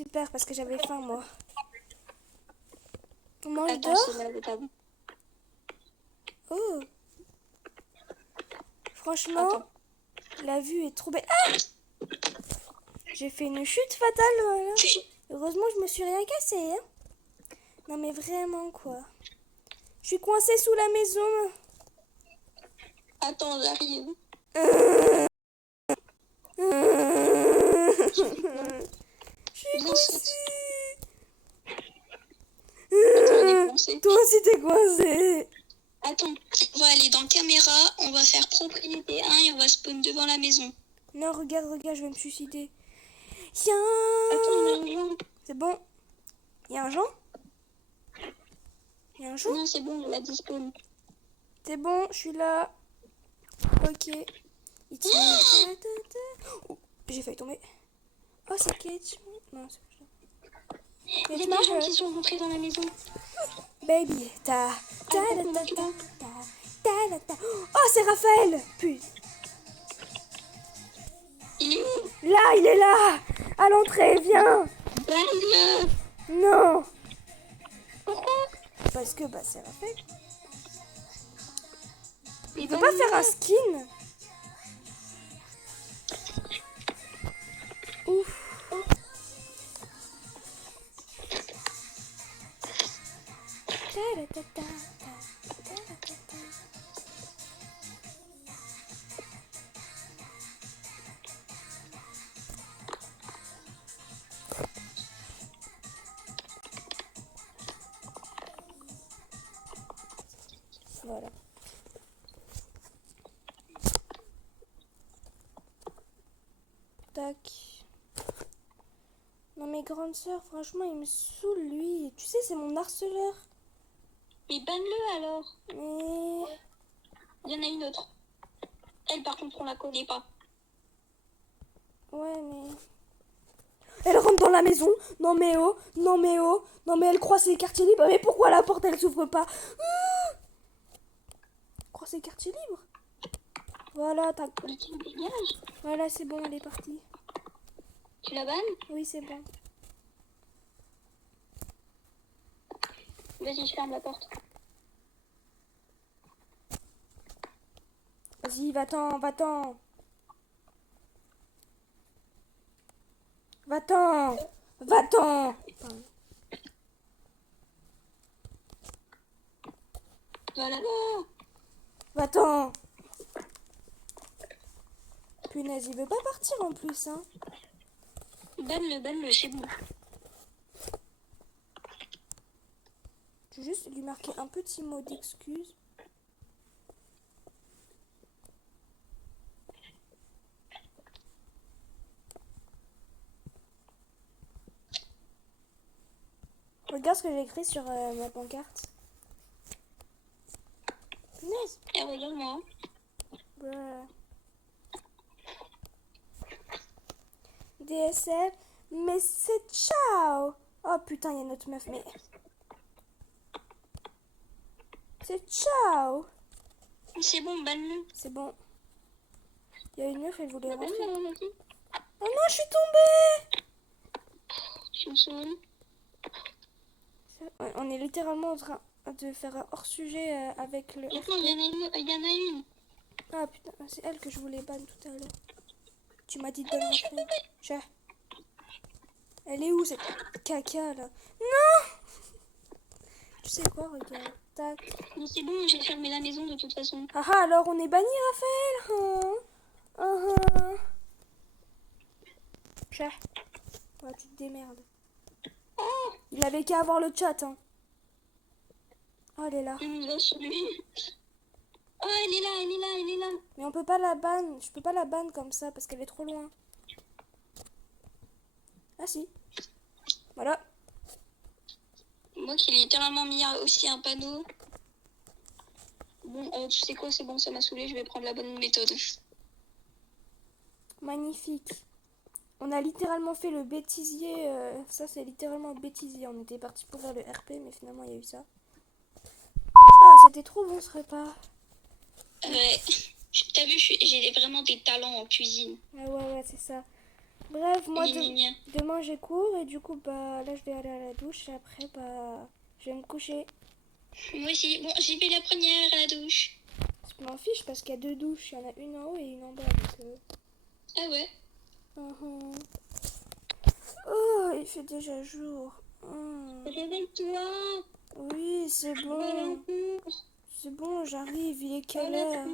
Super, parce que j'avais faim, moi. On mange Attends, dehors? c'est là le tabou. Oh. Franchement, Attends. la vue est trop belle. Ah! J'ai fait une chute fatale, voilà. Heureusement, je me suis rien cassé, hein. Non, mais vraiment, quoi. Je suis coincée sous la maison. Attends, j'arrive. Je suis Viens, saute. coincée. Attends, il est coincé. Toi aussi, t'es coincée. Attends, on va aller dans caméra, on va faire propriété 1 et on va spawn devant la maison. Non, regarde, je vais me suicider. Attends, il y a un Jean. C'est bon. Il y a un Jean? Il y a un Jean? Non, c'est bon, il a dit spawn. C'est bon, je suis là. Ok. Il tient. Oh, j'ai failli tomber. Oh, c'est Kate. Non, c'est pas ça. Il y a des gens qui sont rentrés dans la maison. Baby. Ta. Ta, Ah, ta, on ta, va ta, ta, ta, ta. Oh, c'est Raphaël. Putain. Il est où? Là, il est là. À l'entrée, viens. Balle-le. Non. Pourquoi? Parce que, bah, c'est Raphaël. Il Il peut pas faire un skin. Ouf. Voilà. Tac. Non mais grande sœur, franchement, il me saoule lui. Tu sais, c'est mon harceleur. Mais banne-le alors. Mais... Il y en a une autre. Elle, par contre, on la connaît pas. Ouais, mais... Elle rentre dans la maison. Non mais oh, non mais oh. Non mais elle croit c'est quartier libre. Mais pourquoi la porte elle s'ouvre pas? Elle croit c'est quartier libre. Voilà, tac. Mais tu me dégages. Voilà, c'est bon, elle est partie. Tu la bannes? Oui, c'est bon. Vas-y, je ferme la porte. Vas-y, va-t'en, va-t'en. Va-t'en. Va-t'en. Pardon. Voilà. Va-t'en. Punaise, il veut pas partir en plus, hein. Banne-le, c'est bon. Je vais juste lui marquer un petit mot d'excuse. Regarde ce que j'ai écrit sur ma pancarte. Punaise. Et regarde-moi. Bruh. DSF, mais c'est ciao. Oh putain, il y a une autre meuf, mais... C'est ciao. C'est bon, banne-le. C'est bon. Il y a une meuf, elle voulait rentrer. Banne-le, vas-y. Oh non, je suis tombée. Tu me saoules. On est littéralement en train de faire un hors-sujet avec le... Attends, il y en a une. Ah putain, c'est elle que je voulais ban tout à l'heure. Tu m'as dit de le rentrer. Chat. Elle est où cette caca là? Non. Tu sais quoi, regarde. Tac. Mais c'est bon, j'ai fermé la maison de toute façon. Ah ah, alors on est banni, Raphaël. Chat. Ouais, tu te démerdes. Oh, Il avait qu'à avoir le chat, hein. Oh, elle est là. il nous a saoulés. Oh, elle est là. Mais on peut pas la ban. Je peux pas la ban comme ça parce qu'elle est trop loin. Ah si. Voilà. Moi qui ai littéralement mis aussi un panneau. Bon, tu sais quoi, c'est bon, ça m'a saoulé, je vais prendre la bonne méthode. Magnifique. On a littéralement fait le bêtisier. Ça, c'est littéralement le bêtisier. On était parti pour faire le RP, mais finalement, il y a eu ça. Ah, c'était trop bon ce repas. Ouais. T'as vu, j'ai vraiment des talents en cuisine. Ah ouais, c'est ça. Bref, moi, Gna, gna. demain, j'ai cours et du coup, bah, là, je vais aller à la douche et après, bah, je vais me coucher. Moi aussi. Bon, j'ai fait la première à la douche. Je m'en fiche parce qu'il y a 2 douches. Il y en a une en haut et une en bas. Ah ouais. Mhm. Oh, il fait déjà jour. Réveille-toi. Oui, c'est bon. C'est bon, j'arrive. Il est quelle heure?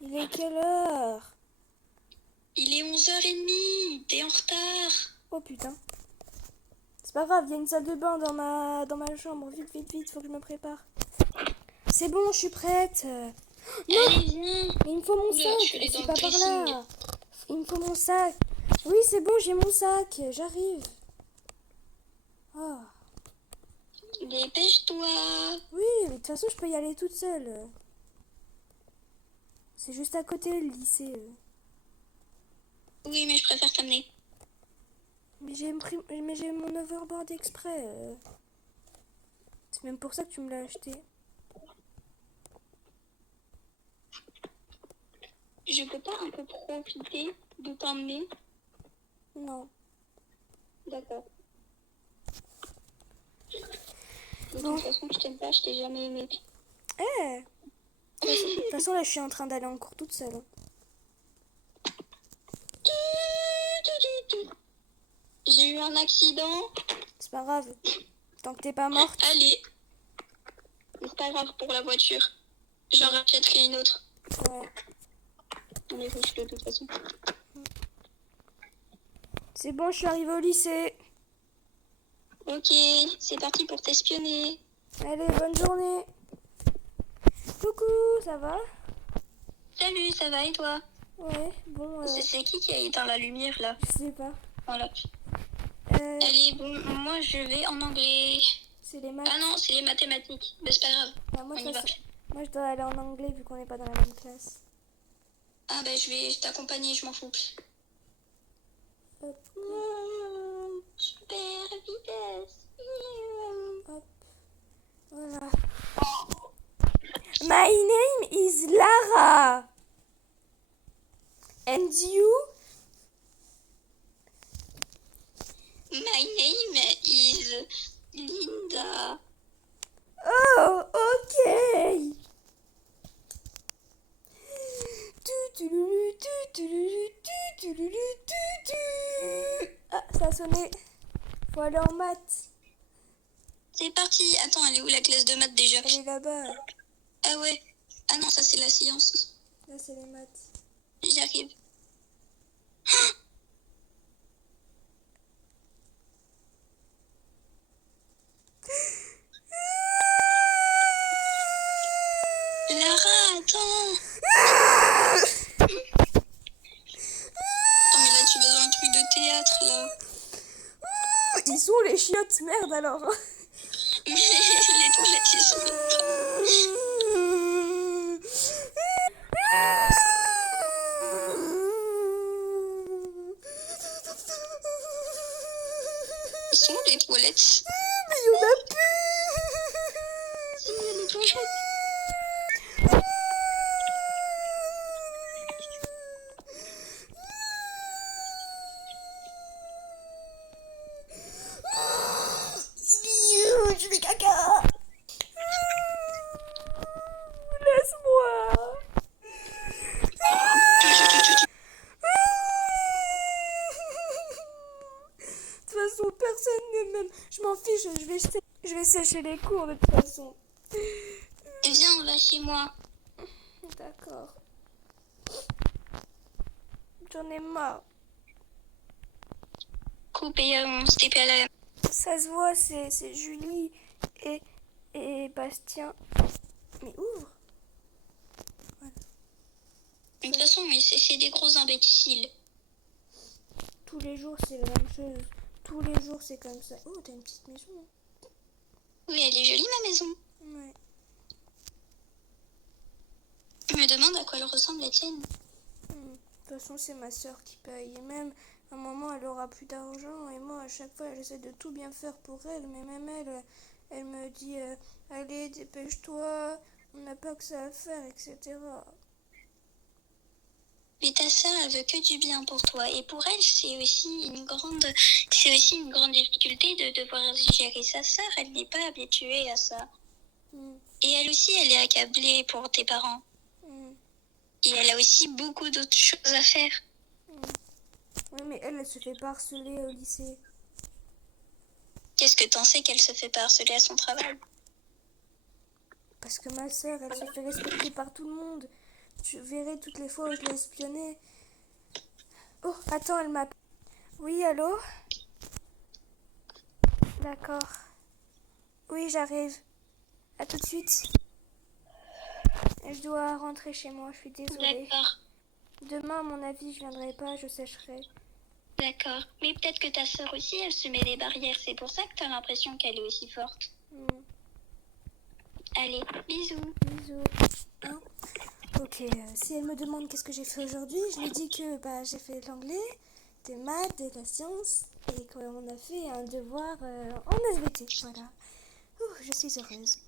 Il est quelle heure? Il est 11h30. T'es en retard. Oh putain. C'est pas grave, il y a une salle de bain dans ma chambre. Vite, vite, vite, faut que je me prépare. C'est bon, je suis prête. Allez, viens. Mais il me faut mon Oula, je suis sac. allée dans C'est le pas par dressing. là. Il me faut mon sac. Oui, c'est bon, j'ai mon sac. J'arrive. Oh. Dépêche-toi. Oui, mais de toute façon, je peux y aller toute seule. C'est juste à côté le lycée. Oui, mais je préfère t'amener. Mais j'ai mon overboard exprès. C'est même pour ça que tu me l'as acheté. Je peux pas un peu profiter de t'emmener? Non. D'accord. De Bon. toute façon, je t'aime pas, je t'ai jamais aimé. Eh de toute façon, là, je suis en train d'aller en cours toute seule. J'ai eu un accident. C'est pas grave. Tant que t'es pas morte. Allez. C'est pas grave pour la voiture. J'en rachèterai une autre. Ouais. On est riche de toute façon. C'est bon, je suis arrivée au lycée. Ok, c'est parti pour t'espionner. Allez, bonne journée. Coucou, ça va? Salut, ça va et toi? Ouais, bon, C'est qui a éteint la lumière là? je sais pas. Voilà. Euh, Allez, bon, moi je vais en anglais. c'est les maths. Ah non, c'est les mathématiques. Mais c'est pas grave. Ah, moi, On y va. moi, je dois aller en anglais vu qu'on n'est pas dans la même classe. Ah ben je vais t'accompagner, je m'en fous. Hop, Super vitesse. hop. Voilà. My name is Lara. And you? My name is Linda. Oh, ok. Ah, ça a sonné. Faut aller en maths. C'est parti. Attends, elle est où la classe de maths déjà? Elle est là-bas. Ah ouais. Ah non, ça c'est la science. Là, c'est les maths. J'arrive. Lara, attends. Oh mais là tu vas dans un truc de théâtre là. Ils sont les chiottes, merde alors. Mais les toilettes ils sont même pas. Ils sont où les toilettes? Mais il y en a plus. Si, il y a les toilettes. Je fais caca. Laisse-moi. De toute façon, personne ne m'aime. Je m'en fiche, je vais sécher les cours de toute façon. Viens, on va chez moi. D'accord. J'en ai marre. Coupé, on se TP à la... Ça se voit, c'est Julie et Bastien. Mais ouvre. De toute façon, mais c'est des gros imbéciles. Tous les jours, c'est la même chose. Tous les jours, c'est comme ça. Oh, t'as une petite maison. Oui, elle est jolie ma maison. Ouais. Je me demande à quoi elle ressemble la tienne. De toute façon, c'est ma soeur qui paye. Et même, à un moment, elle aura plus d'argent. Et moi, à chaque fois, j'essaie de tout bien faire pour elle. Mais même elle me dit allez, dépêche-toi. On n'a pas que ça à faire, etc. Mais ta sœur, elle veut que du bien pour toi. Et pour elle, c'est aussi une grande difficulté de devoir gérer sa sœur. Elle n'est pas habituée à ça. Hmm, Et elle aussi, elle est accablée pour tes parents. hmm, Et elle a aussi beaucoup d'autres choses à faire. hmm. Oui, mais elle se fait pas harceler au lycée. Qu'est-ce que t'en sais qu'elle se fait pas harceler à son travail? Parce que ma sœur, elle se fait respecter par tout le monde. Tu verrais toutes les fois où je l'ai espionnée. Oh, attends, elle m'appelle. Oui, allô? D'accord. Oui, j'arrive. À tout de suite. Je dois rentrer chez moi, je suis désolée. D'accord, Demain, à mon avis, je viendrai pas, je sécherai. d'accord. Mais peut-être que ta sœur aussi, elle se met des barrières. C'est pour ça que t'as l'impression qu'elle est aussi forte. Hmm, Allez, bisous. bisous. Hein? Ok, si elle me demande qu'est-ce que j'ai fait aujourd'hui, je lui dis que j'ai fait de l'anglais, des maths, de la science, et qu'on a fait un devoir en SVT. Voilà. Ouh, je suis heureuse.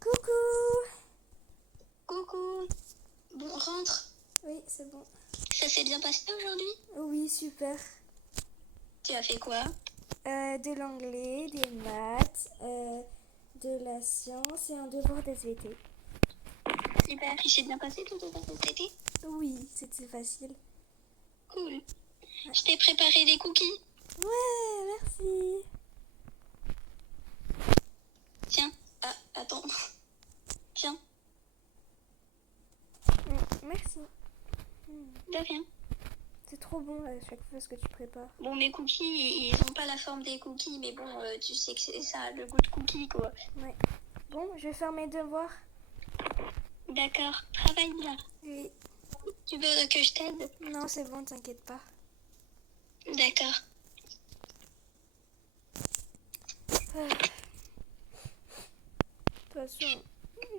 Coucou! Coucou. Bon, rentre. Oui, c'est bon. Ça s'est bien passé aujourd'hui? Oui, super. Tu as fait quoi? De l'anglais, des maths, de la science et un devoir d'SVT. Super. Il s'est bien passé tout au long de cet été? Oui, c'était facile. Cool. Je t'ai préparé des cookies. Ouais, merci. Tiens. Ah, attends. Tiens, Merci. de rien. C'est trop bon à chaque fois ce que tu prépares. Bon, mes cookies, ils ont pas la forme des cookies, mais bon, tu sais que c'est ça, le goût de cookies, quoi. Ouais. Bon, je vais faire mes devoirs. D'accord. Travaille bien. Oui. Tu veux que je t'aide? Non, c'est bon, t'inquiète pas. D'accord. Ah. De toute façon,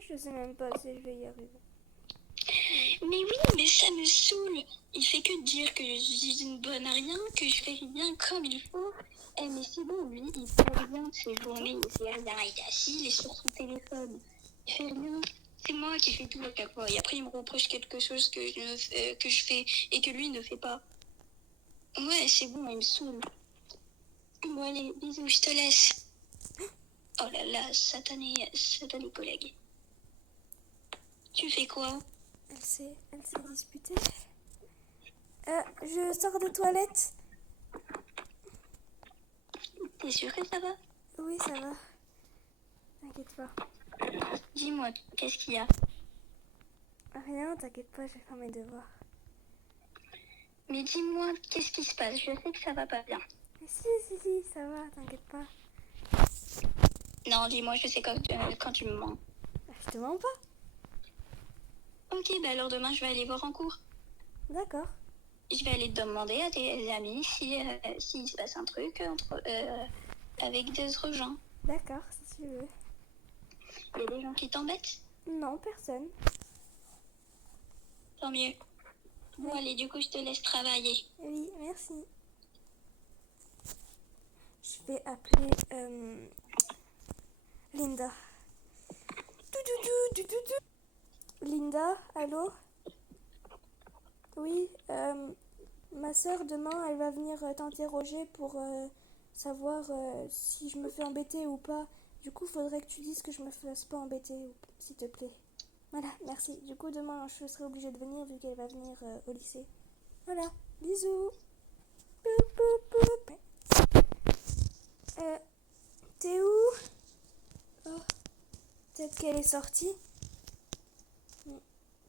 je sais même pas si je vais y arriver. Mais oui, mais ça me saoule. Il fait que dire que je suis une bonne à rien, que je fais rien comme il faut. Eh, mais c'est bon, lui, il fait rien de ses journées, il fait rien, il est assis, il est sur son téléphone. Il fait rien. C'est moi qui fais tout à chaque fois. Et après, il me reproche quelque chose que je fais et que lui ne fait pas. Ouais, c'est bon, il me saoule. Bon, allez, bisous, je te laisse. Oh là là, satané collègue. Tu fais quoi? Elle s'est disputée. Je sors des toilettes. T'es sûr que ça va? Oui, ça va. T'inquiète pas. Dis-moi, qu'est-ce qu'il y a? Rien, t'inquiète pas, je vais faire mes devoirs. Mais dis-moi, qu'est-ce qui se passe? Je sais que ça va pas bien. Mais si, ça va, t'inquiète pas. Non, dis-moi, je sais quand tu me mens. Je te mens pas. Ok, bah alors demain, je vais aller voir en cours. D'accord. Je vais aller demander à tes amis s'il se passe un truc avec d'autres gens. D'accord, si tu veux. Il y a des gens qui t'embêtent? Non, personne. Tant mieux. Bon, allez, du coup, je te laisse travailler. Oui, merci. Je vais appeler Linda. Linda, allô? Oui, ma sœur, demain, elle va venir t'interroger pour savoir si je me fais embêter ou pas. Du coup, faudrait que tu dises que je me fasse pas embêter, s'il te plaît. Voilà, merci. Du coup, demain, je serai obligée de venir vu qu'elle va venir au lycée. Voilà, bisous. Poup, poup, poup. T'es où? Oh, peut-être qu'elle est sortie.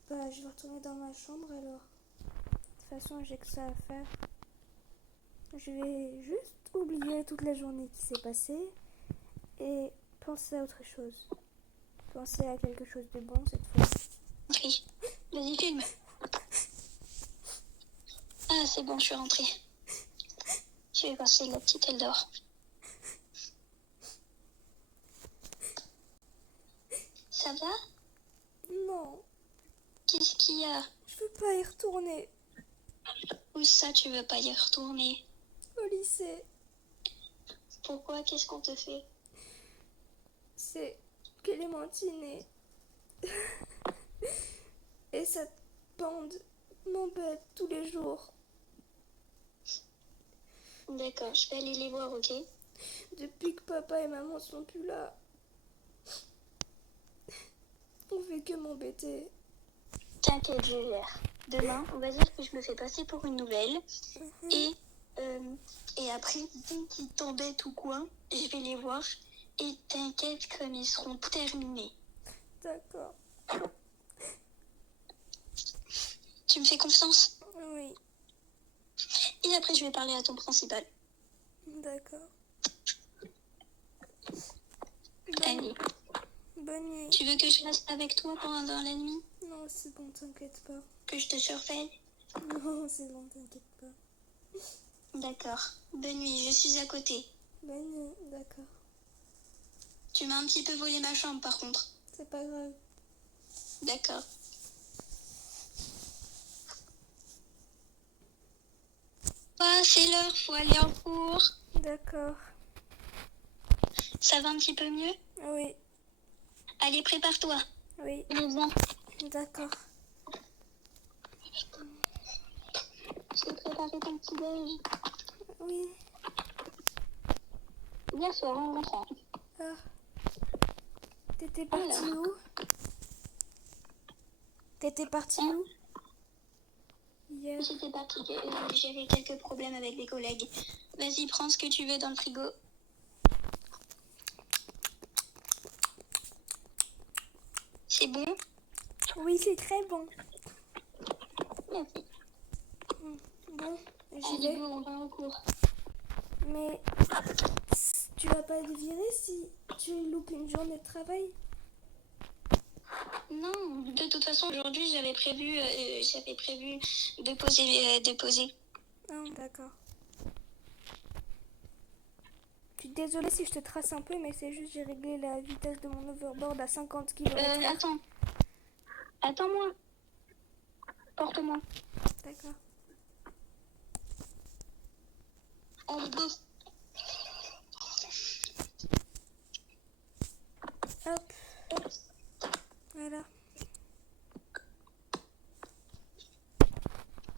Je vais retourner dans ma chambre alors. De toute façon, j'ai que ça à faire. Je vais juste oublier toute la journée qui s'est passée et penser à autre chose. Penser à quelque chose de bon cette fois. Oui. Vas-y, filme. Ah, c'est bon, je suis rentrée. Je vais passer la petite, elle dort. Ça va? Non, Qu'est-ce qu'il y a? je veux pas y retourner Où ça, tu veux pas y retourner? au lycée. Pourquoi? Qu'est-ce qu'on te fait? C'est Clémentine et cette bande m'embête tous les jours. D'accord, je vais aller les voir, ok? Depuis que papa et maman sont plus là, on fait que m'embêter. T'inquiète, je gère. Demain, on va dire que je me fais passer pour une nouvelle. Et après, dès qu'ils t'embêtent ou quoi, je vais les voir. Et t'inquiète, comme ils seront terminés. D'accord. Tu me fais confiance? Oui, Et après, je vais parler à ton principal. d'accord. Allez, Bonne nuit. tu veux que je reste avec toi pendant la nuit? Non, c'est bon, t'inquiète pas. Que je te surveille? Non, c'est bon, t'inquiète pas. D'accord. Bonne nuit, je suis à côté. Bonne nuit, d'accord. Tu m'as un petit peu volé ma chambre, par contre. C'est pas grave. D'accord. Ah, c'est l'heure, faut aller en cours. D'accord. Ça va un petit peu mieux? Oui, Allez, prépare-toi. oui, Viens. d'accord. Je t'ai préparé ton petit déj. Oui. Hier soir, en rentrant. Ah. T'étais parti Alors. où? T'étais parti où? Hier. J'étais partie, j'avais quelques problèmes avec des collègues. Vas-y, prends ce que tu veux dans le frigo. C'est bon? Oui, c'est très bon. Merci. Bon, j'y Allez, vais. go, on va en cours. Mais tu vas pas te virer si tu loupes une journée de travail? Non, de toute façon, aujourd'hui, j'avais prévu de poser. Ah, d'accord. Je suis désolée si je te trace un peu, mais c'est juste j'ai réglé la vitesse de mon overboard à 50 km/h. Attends. Attends-moi. Porte-moi. D'accord. En deux. Hop. Voilà.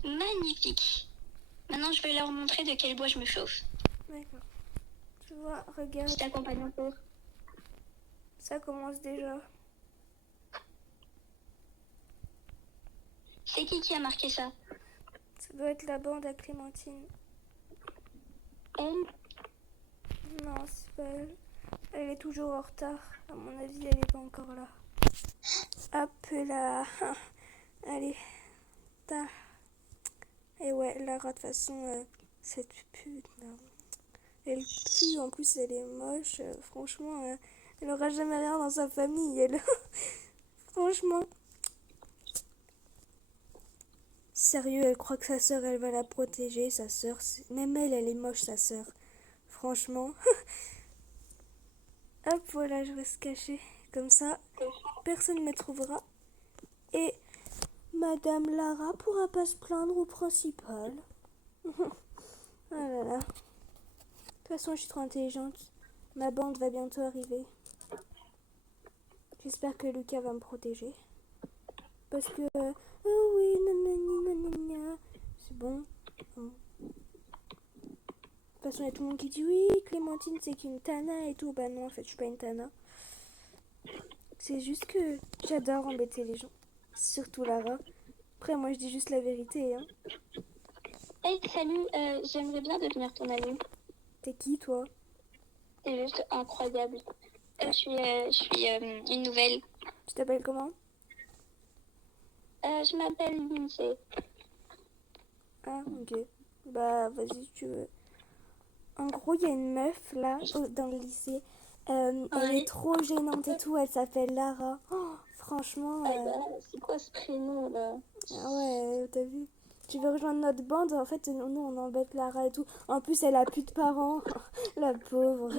Magnifique. Maintenant, je vais leur montrer de quel bois je me chauffe. D'accord. Tu vois, regarde, Je t'accompagne un peu. ça commence déjà. C'est qui a marqué ça? Ça doit être la bande à Clémentine. Elle? Non, c'est pas elle. Elle est toujours en retard. À mon avis, elle est pas encore là. Hop là. Allez. Ta. Et ouais, Lara, de toute façon, cette pute, là. Elle pue, en plus, elle est moche. Franchement, elle aura jamais rien dans sa famille, elle. Franchement. Sérieux, elle croit que sa sœur, elle va la protéger. Sa sœur, même elle, elle est moche, sa sœur. Franchement. Hop, voilà, je vais se cacher. Comme ça, personne ne me trouvera. Et Madame Lara pourra pas se plaindre au principal. Ah là là. De toute façon, je suis trop intelligente. Ma bande va bientôt arriver. J'espère que Lucas va me protéger. Parce que... oh oui, nanani, nanana. C'est bon. De toute façon, il y a tout le monde qui dit oui, Clémentine, c'est qu'une tana et tout. Bah non, en fait, je suis pas une tana. C'est juste que j'adore embêter les gens. Surtout Lara. Après, moi, je dis juste la vérité. Hein. Hey, salut, j'aimerais bien devenir ton amie. T'es qui, toi? C'est juste incroyable. Je suis une nouvelle. Tu t'appelles comment? Je m'appelle Lindsay. Ah, ok. Bah, vas-y, si tu veux. En gros, il y a une meuf, là, dans le lycée. Elle est trop gênante et tout. Elle s'appelle Lara. Oh, franchement... C'est quoi ce prénom, là? Ah ouais, t'as vu? Tu veux rejoindre notre bande? En fait, nous, on embête Lara et tout. En plus, elle a plus de parents. La pauvre.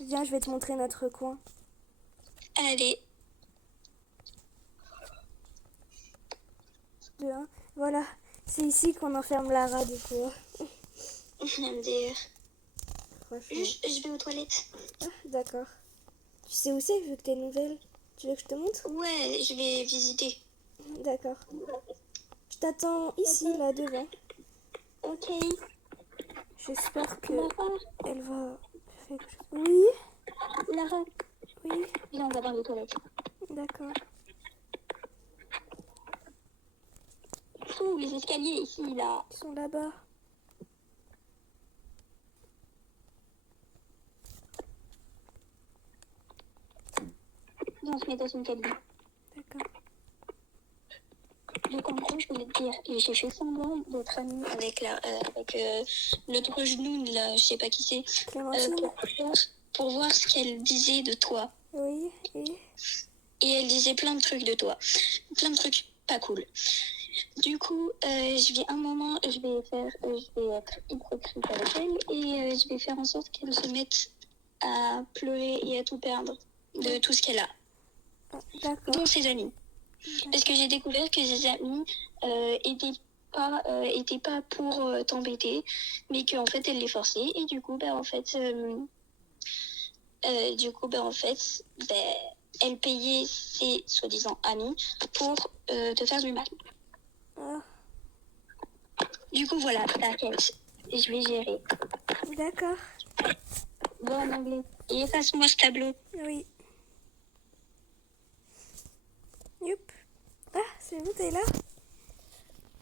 Viens, je vais te montrer notre coin. Allez. Voilà. C'est ici qu'on enferme Lara, du coup. MDR. Franchement. Je vais aux toilettes. Ah, d'accord. Tu sais où c'est, vu que t'es nouvelle? Tu veux que je te montre? Ouais, je vais visiter. D'accord. Je t'attends ici, là, devant. Ok. J'espère que Lara, elle va faire quelque chose. Oui, Lara, oui, viens, on va dans les toilettes. d'accord. Sous les escaliers ici, là. Ils sont là-bas. Viens, on se met dans une cabine. D'accord. Donc en gros, je voulais te dire, j'ai fait semblant d'être amie avec l'autre genou, là, je sais pas qui c'est, Clémentine? pour voir ce qu'elle disait de toi. Oui, et Et elle disait plein de trucs de toi, plein de trucs pas cool. Du coup, un moment, je vais être hypocrite avec elle et je vais faire en sorte qu'elle se mette à pleurer et à tout perdre de tout ce qu'elle a, d'accord. dont ses amis. Parce que j'ai découvert que ses amis étaient pas pour t'embêter, mais qu'en fait elle les forçait et du coup elle payait ses soi-disant amis pour te faire du mal. Ah, Du coup voilà, t'inquiète, je vais gérer. d'accord. Bon en anglais. Et efface-moi ce tableau. Oui. Youp. Ah, c'est bon, t'es là?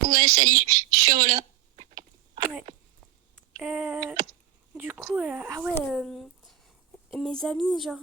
Ouais, salut, je suis là. Ouais. Du coup, ah ouais, mes amis, genre,